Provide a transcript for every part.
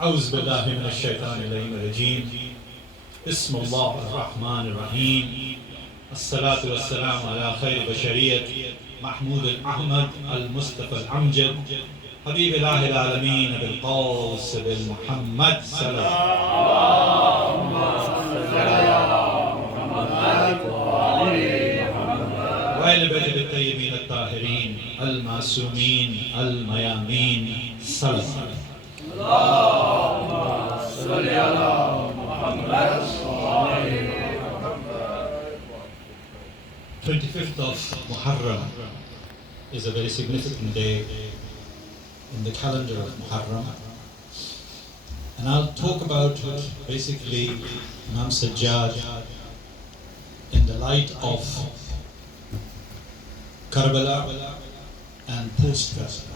أعوذ بالله من الشيطان الرجيم بسم الله الرحمن الرحيم الصلاة والسلام على خير بشرية محمود الأحمد المصطفى الأمجد حبيب الله العالمين بالقوس بالمحمد صلى اللهم صل على محمد وآل بيته الطيبين الطاهرين المعصومين الميامين صلى اللهم صل على محمد 25th of Muharram is a very significant day in the calendar of Muharram, and I'll talk about it basically Imam Sajjad in the light of Karbala and post-Karbala.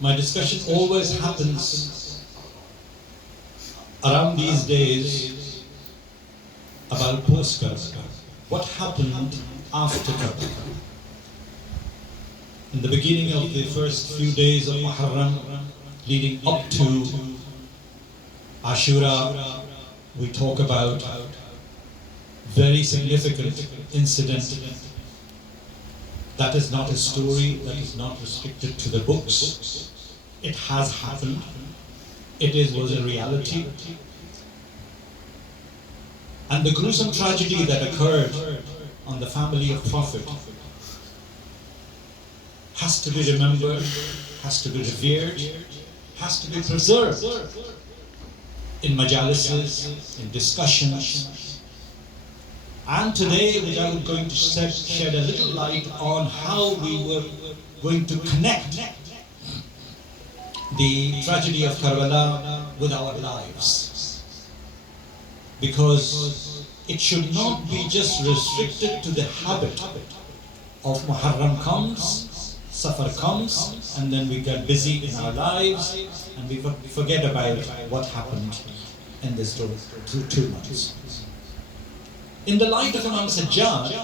My discussion always happens around these days about post-Karbala. What happened after Karbala? In the beginning of the first few days of Muharram, leading up to Ashura, we talk about very significant incident. That is not a story, that is not restricted to the books. It has happened. Was a reality. And the gruesome tragedy that occurred on the family of Prophet has to be remembered, has to be revered, has to be preserved in Majalises, in discussions. And today we are going to shed a little light on how we were going to connect the tragedy of Karbala with our lives. Because it should not be just restricted to the habit of Muharram comes, Safar comes, and then we get busy in our lives and we forget about what happened in this 2 months. In the light of Imam Sajjad,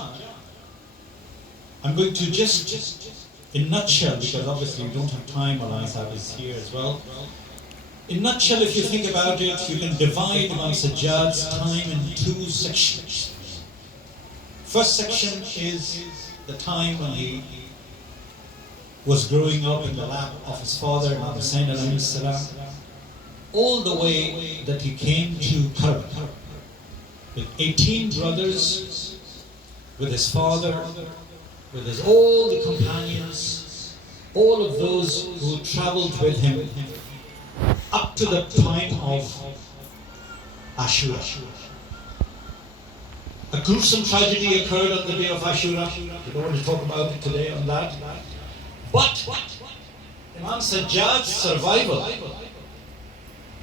I'm going to just, in a nutshell, because obviously we don't have time, Allah is here as well. In a nutshell, if you think about it, you can divide Imam Sajjad's time in 2 sections. First section is the time when he was growing up in the lap of his father, Imam Hussain alayhi salam, all the way that he came to Karbala. With 18 brothers, with his father, with all the companions, all of those who traveled with him up to the time of Ashura. A gruesome tragedy occurred on the day of Ashura. We don't want to talk about it today on that. But Imam Sajjad's survival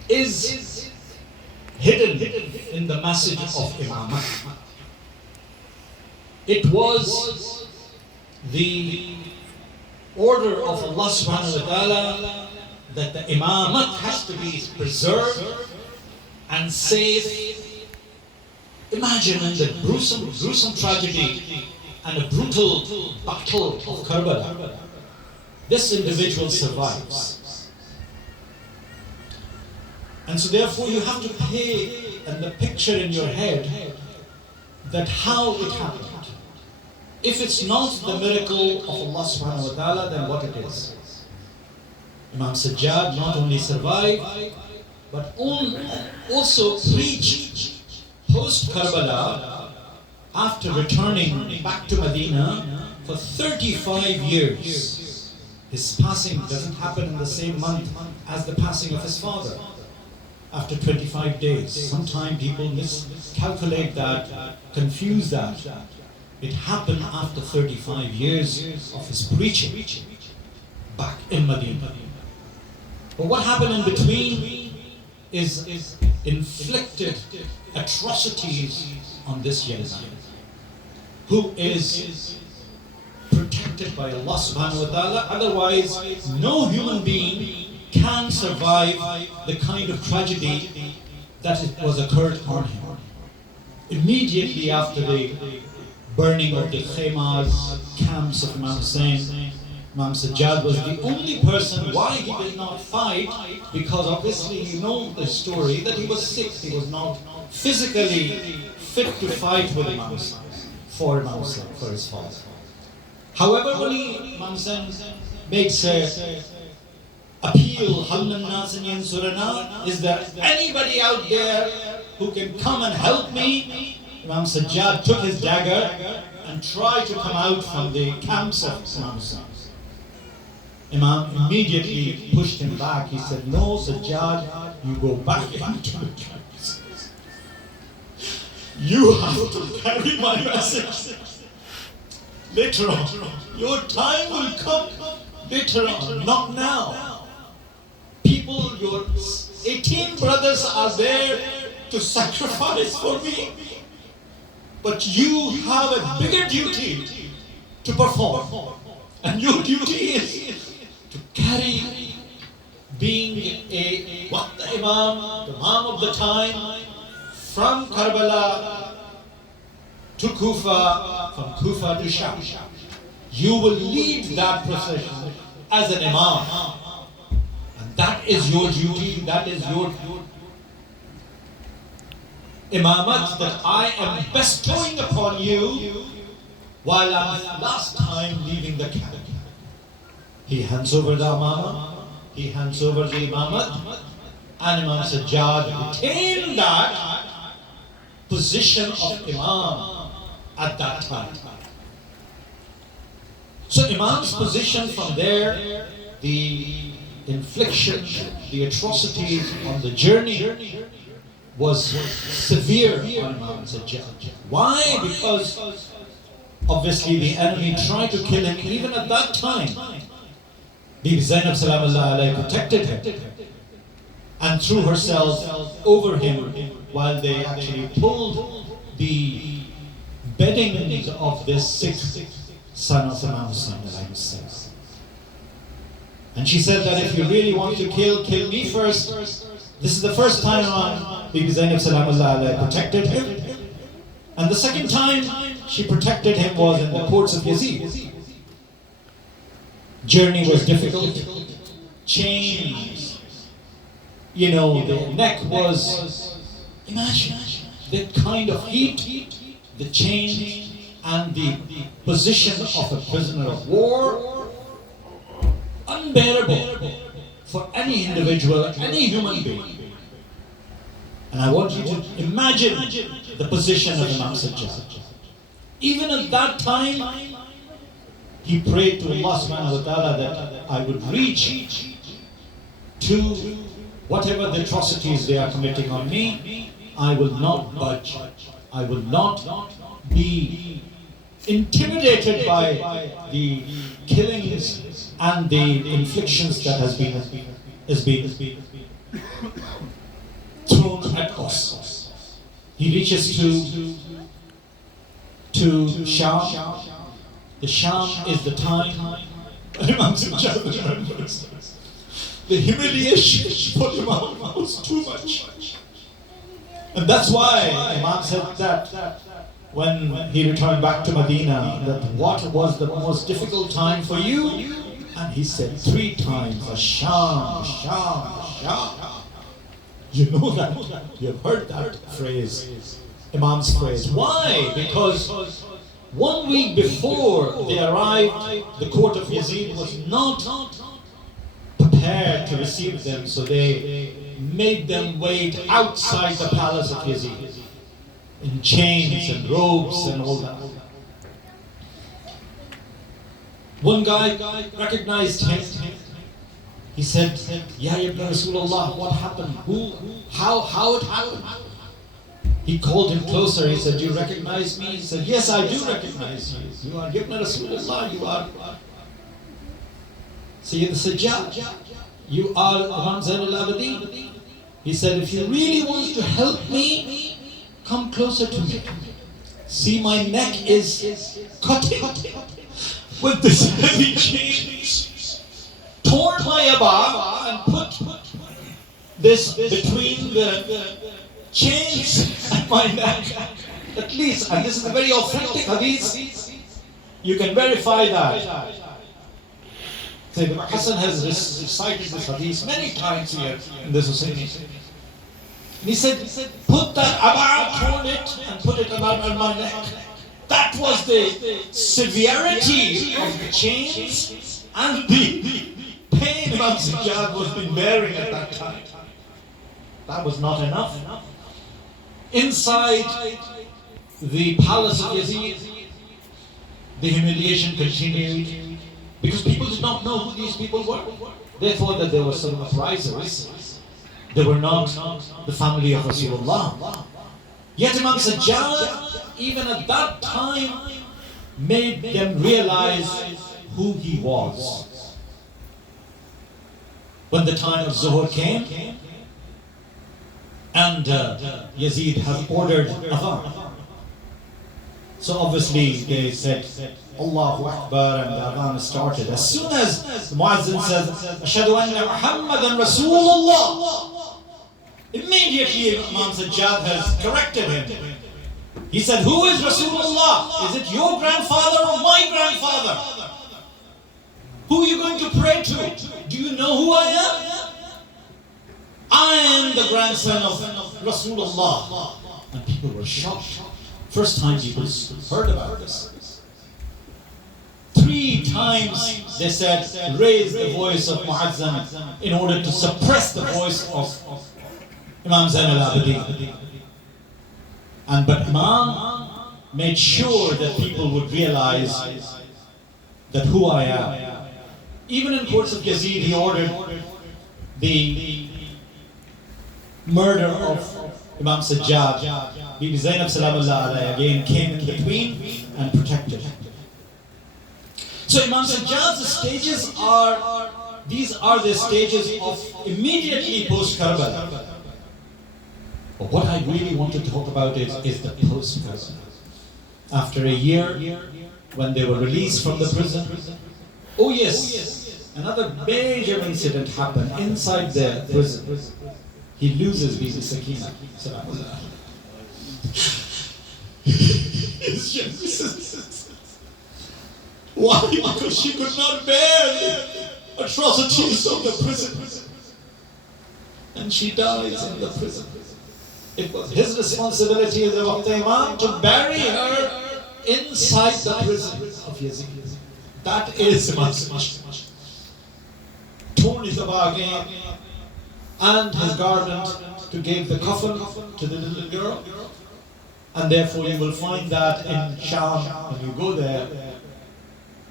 is hidden in the message of Imamah. It was the order of Allah subhanahu wa ta'ala that the Imamat has to be preserved and safe. Imagine in the gruesome tragedy and a brutal battle of Karbala, this individual survives. And so therefore you have to pay and the picture in your head that how it happened. If it's not the miracle of Allah subhanahu wa ta'ala, then what it is? Imam Sajjad not only survived, but also preached post Karbala after returning back to Medina for 35 years. His passing doesn't happen in the same month as the passing of his father. After 25 days. Sometimes people miscalculate that, confuse that. It happened after 35 years of his preaching back in Medina. But what happened in between is inflicted atrocities on this young man, who is protected by Allah subhanahu wa ta'ala. Otherwise, no human being can survive the kind of tragedy that was occurred on him. Immediately after the burning of the khaymas, camps of Imam Hussain, Imam Sajjad was the only person. Why he did not fight? Because obviously you know the story that he was sick. He was not physically fit to fight with Imam for his father. However, when Imam makes a appeal, is there anybody out there who can come and help me? Imam Sajjad took his dagger and tried to come out from the camps of Imam. Imam immediately pushed him back. He said, "No, Sajjad, you go back into the camps. You have to carry my message. Later on, your time will come later on, not now. People, your 18 brothers are there to sacrifice for me, but you have a bigger duty to perform, and your duty is to carry being the Imam of the time, from Karbala to Kufa, from Kufa to Sham. You will lead that procession as an Imam. And that is your duty, that is your imamat that I am bestowing upon you while I'm last time leaving the camp. He hands over the imamah, he hands over the imamat, and Imam Sajjad retained that position of Imam at that time. So Imam's position from there, the infliction, the atrocities on the journey was severe on Imam Sajjad. Why? Because obviously the enemy tried to kill him even at that time. Bibi Zainab Salamullah alayhi protected him and threw herself over him while they actually pulled the bedding of this sick son of Imam Hussain. And she said that if you really want to kill me first. This is the first time Bibi Zainab Salamullah alayhi protected him. And the second time she protected him was in the courts of Yazid. Journey was difficult. Chains. You know, the neck was, imagine the kind of heat, the chains, and the position of a prisoner of war. Unbearable for any individual, any human being. And I want you to imagine the position of Imam Sajjad. Even at that time, he prayed to Allah subhanahu wa ta'ala that I would reach to whatever the atrocities they are committing on me, I will not budge. I will not be intimidated by the killings and the inflictions that has been thrown at us. He reaches to Sham. The Sham is the time Imam Sajjad remembers. The humiliation for Imam was too much. And that's why Imam said that when he returned back to Medina, that what was the most difficult time for you? And he said 3 times, Sham, Sham, Sham. You know that, you have heard that phrase, Imam's phrase. Why? Because 1 week before they arrived, the court of Yazid was not prepared to receive them, so they made them wait outside the palace of Yazid in chains and ropes and all that. One guy recognized him. He said, Ya Ibn Rasulullah, what happened? How it happened? He called him closer. He said, do you recognize me? He said, yes, I do recognize you. You are Ibn Rasulullah. You are Sayyid Sajjad. You are Imam Zain al-Abidin. He said, if you really want to help me, come closer to me. See, my neck is cut with this heavy chains. Torn my abba and put this between the chains and my neck. At least, and this is a very authentic hadith. You can verify that. Sayyidina Hassan has recited this hadith many times here in this society. And he said, put that ab'a on it and put it around my neck. That was the severity of the chains and the pain Imam Sajjad was been bearing at that time. That was not enough. Inside the palace of Yazid, the humiliation continued because people did not know who these people were. They thought that they were some uprisers. They were not the family of Rasulullah. Yet Imam Sajjad, even at that time, made them realize who he was. When the time of Zuhur came, and Yazid had ordered adhan. So obviously they said, Allahu Akbar, and the adhan started. As soon as the Muazzin says, Ashhadu anna Muhammadan Rasulullah, immediately Imam Sajjad has corrected him. He said, who is Rasulullah? Is it your grandfather or my grandfather? Who are you going to pray to? Do you know who I am? I am the grandson of Rasulullah. And people were shocked. First time people heard about this. 3 times they said, raise the voice of Muazzam in order to suppress the voice of Imam Zain al-Abidin. But Imam made sure that people would realize that who I am. Even in courts of Yazid, he ordered the murder of Imam Sajjad. Bibi Zainab Salamullah alayha again came in between and protected him. So Imam Sajjad's stages these are the stages of immediately post-Karbala. But what I really want to talk about is the post-Karbala. After a year, when they were released from the prison, oh yes, another major incident happened inside the prison. He loses Bibi Sakina. Why? Because she could not bear the atrocities of the prison. And she dies in the prison. It was his responsibility as a Waqt Imam to bury her inside the prison of Yazid. That is Imam Sajjad. Torn his abagh and his garment to give the coffin to the little girl. And therefore you will find that in Sham, when you go there,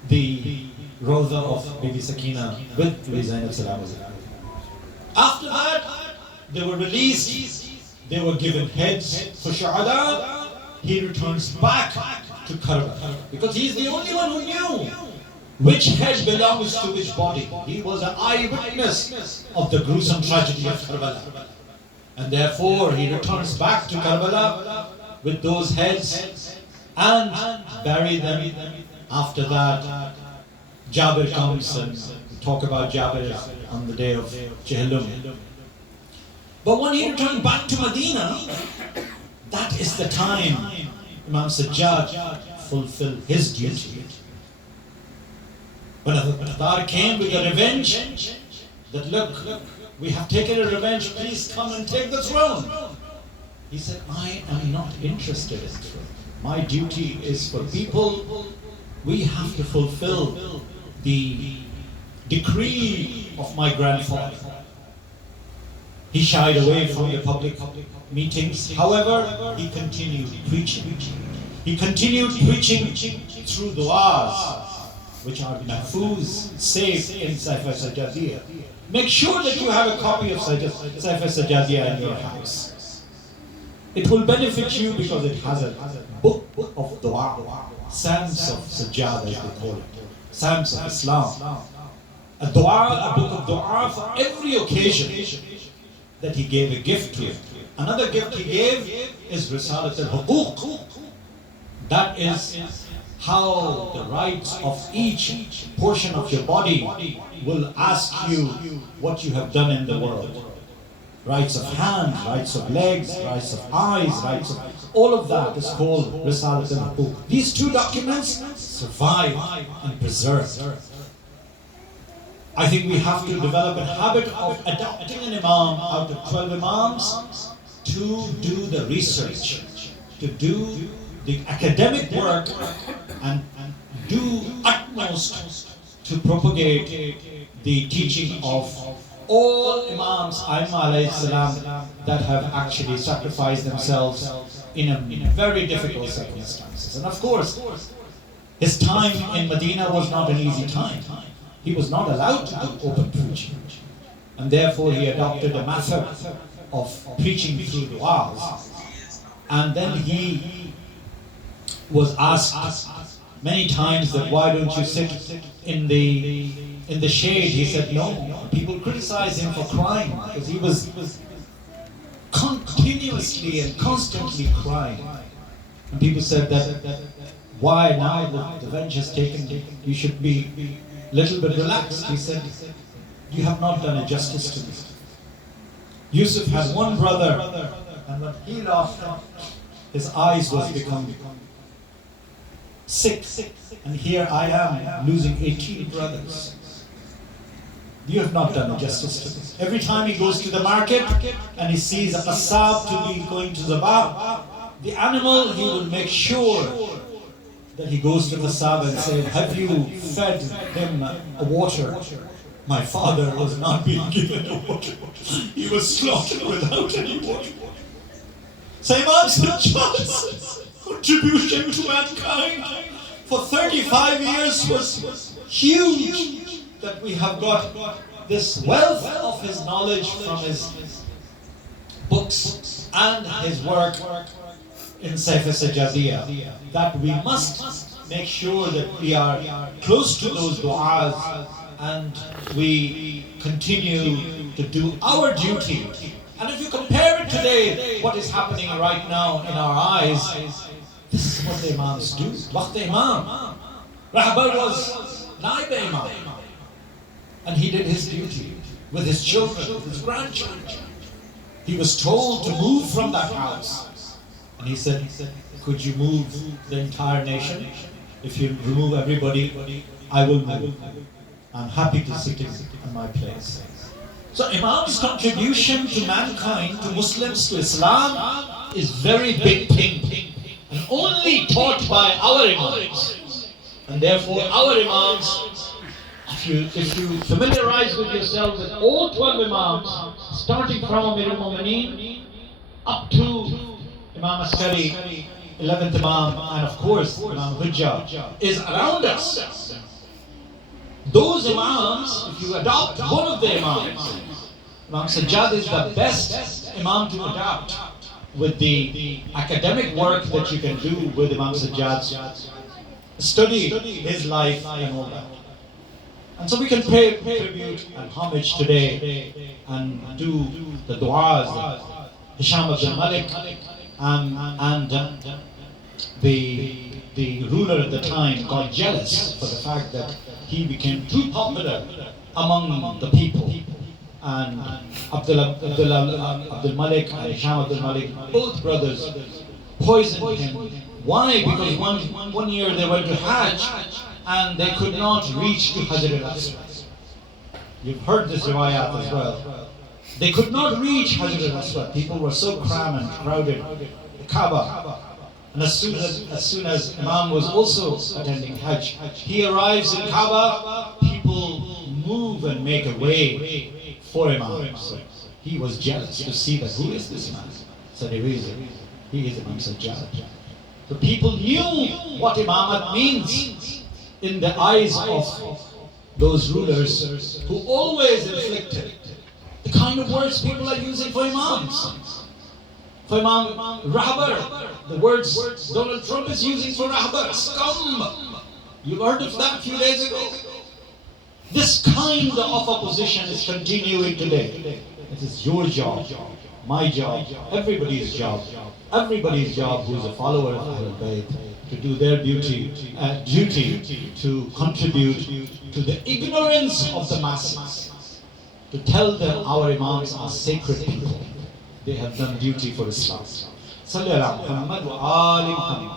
the Rawda of Bibi Sakina with Bibi Zainab Salamullah. After that, they were released. They were given heads for Shuhada. He returns back to Karbala because he's the only one who knew which head belongs to which body. He was an eyewitness of the gruesome tragedy of Karbala. And therefore he returns back to Karbala with those heads and bury them. After that, Jabir comes and we talk about Jabir on the day of Jahilum. But when he returned back to Medina, that is the time Imam Sajjad fulfilled his duty. When Adar came with a revenge, that look, we have taken a revenge, please come and take the throne. He said, I am not interested in the throne. My duty is for people. We have to fulfill the decree of my grandfather. He shied away from the public meetings. However, he continued preaching. He continued preaching through du'as, which are mahfuz, safe in Saifa Sajjadiyya. Make sure that you have a copy of Saifa Sajjadiyya in your house. It will benefit you because it has a book of dua, Psalms of Sajjad as they call it, Psalms of Islam. A dua, a book of dua for every occasion that he gave a gift to. Another gift he gave is Risalat al-Huquq. That is how the rights of each portion of your body will ask you what you have done in the world. Rights of hands, rights of legs, rights of eyes, rights of... all of that is called Risalat al-Huquq. These 2 documents survive and preserve. I think we have to develop a habit of adopting an imam out of 12 imams to do the research, to do the academic work, and do utmost to propagate the teaching of all imams alayhi salam that have actually sacrificed themselves in very difficult circumstances. And of course, his time in Medina was not an easy time. He was not allowed to do open preaching, and therefore he adopted a method of preaching through du'as. And then he was asked many times that why don't you sit in the shade? He said no. People criticized him for crying because he was continuously and constantly crying. And people said that why now that the revenge has taken, you should be a little bit relaxed. He said, you have not done a justice to me. Yusuf had one brother, and when he lost him, his eyes was become sick. And here I am losing 18 brothers. You have not done a justice to me. Every time he goes to the market and he sees a qasab to be going to zabah, the animal, he will make sure that he goes to the qasab and says, have you fed him a water? My father was not being given a water. He was slaughtered without any water. So Imam Sajjad's contribution to mankind for 35 years was huge. That we have got this wealth of his knowledge from his books and his work in Sajjadiyya, that we must make sure that we are close to those du'as and we continue to do our duty. And if you compare it today, what is happening right now in our eyes, this is what the imams do. Waqt imam. Rahbar was naib imam. And he did his duty with his children, with his grandchildren. He was told to move from that house. And he said, could you move the entire nation? If you remove everybody, I will move. I'm happy to sit in my place. So Imam's contribution to mankind, to Muslims, to Islam is very big thing. And only taught by our Imams. And therefore our Imams, if you familiarize with yourself with all 12 Imams, starting from Amir al-Mu'mineen up to Imam Askari, 11th Imam, and of course Imam Hujjah is around us. Those Imams, if you adopt one of the Imams, Imam Sajjad is the best Imam to adopt with the academic work that you can do with Imam Sajjad. Study his life and all that. And so we can pay tribute and homage today and do the du'as. Hisham Abdul Malik and the ruler at the time got jealous for the fact that he became too popular among the people. And Abdul Malik and Hisham Abdul Malik, both brothers, poisoned him. Why? Because one year they went to Hajj and they could not reach to Hajar al-Aswad. You've heard this riwayat as well. They could not reach Hajar al-Aswad. People were so crammed and crowded. The Kaaba. And as soon as Imam was also attending Hajj, he arrives in Kaaba, people move and make a way for Imam. So he was jealous to see that who is this man? So he is Imam Sajjad. The people knew what imamat means in the eyes of those rulers who always inflicted the kind of words people are using for imams. For Imam Rahbar, the words Donald Trump is using for Rahbar, scum. You heard of that a few days ago. This kind of opposition is continuing today. It is your job, my job, everybody's job who is a follower of Ahlul Bayt to do their duty to contribute to the ignorance of the masses, to tell them our imams are sacred people. They have done duty for Islam. Salli ala Muhammad wa ali Muhammad.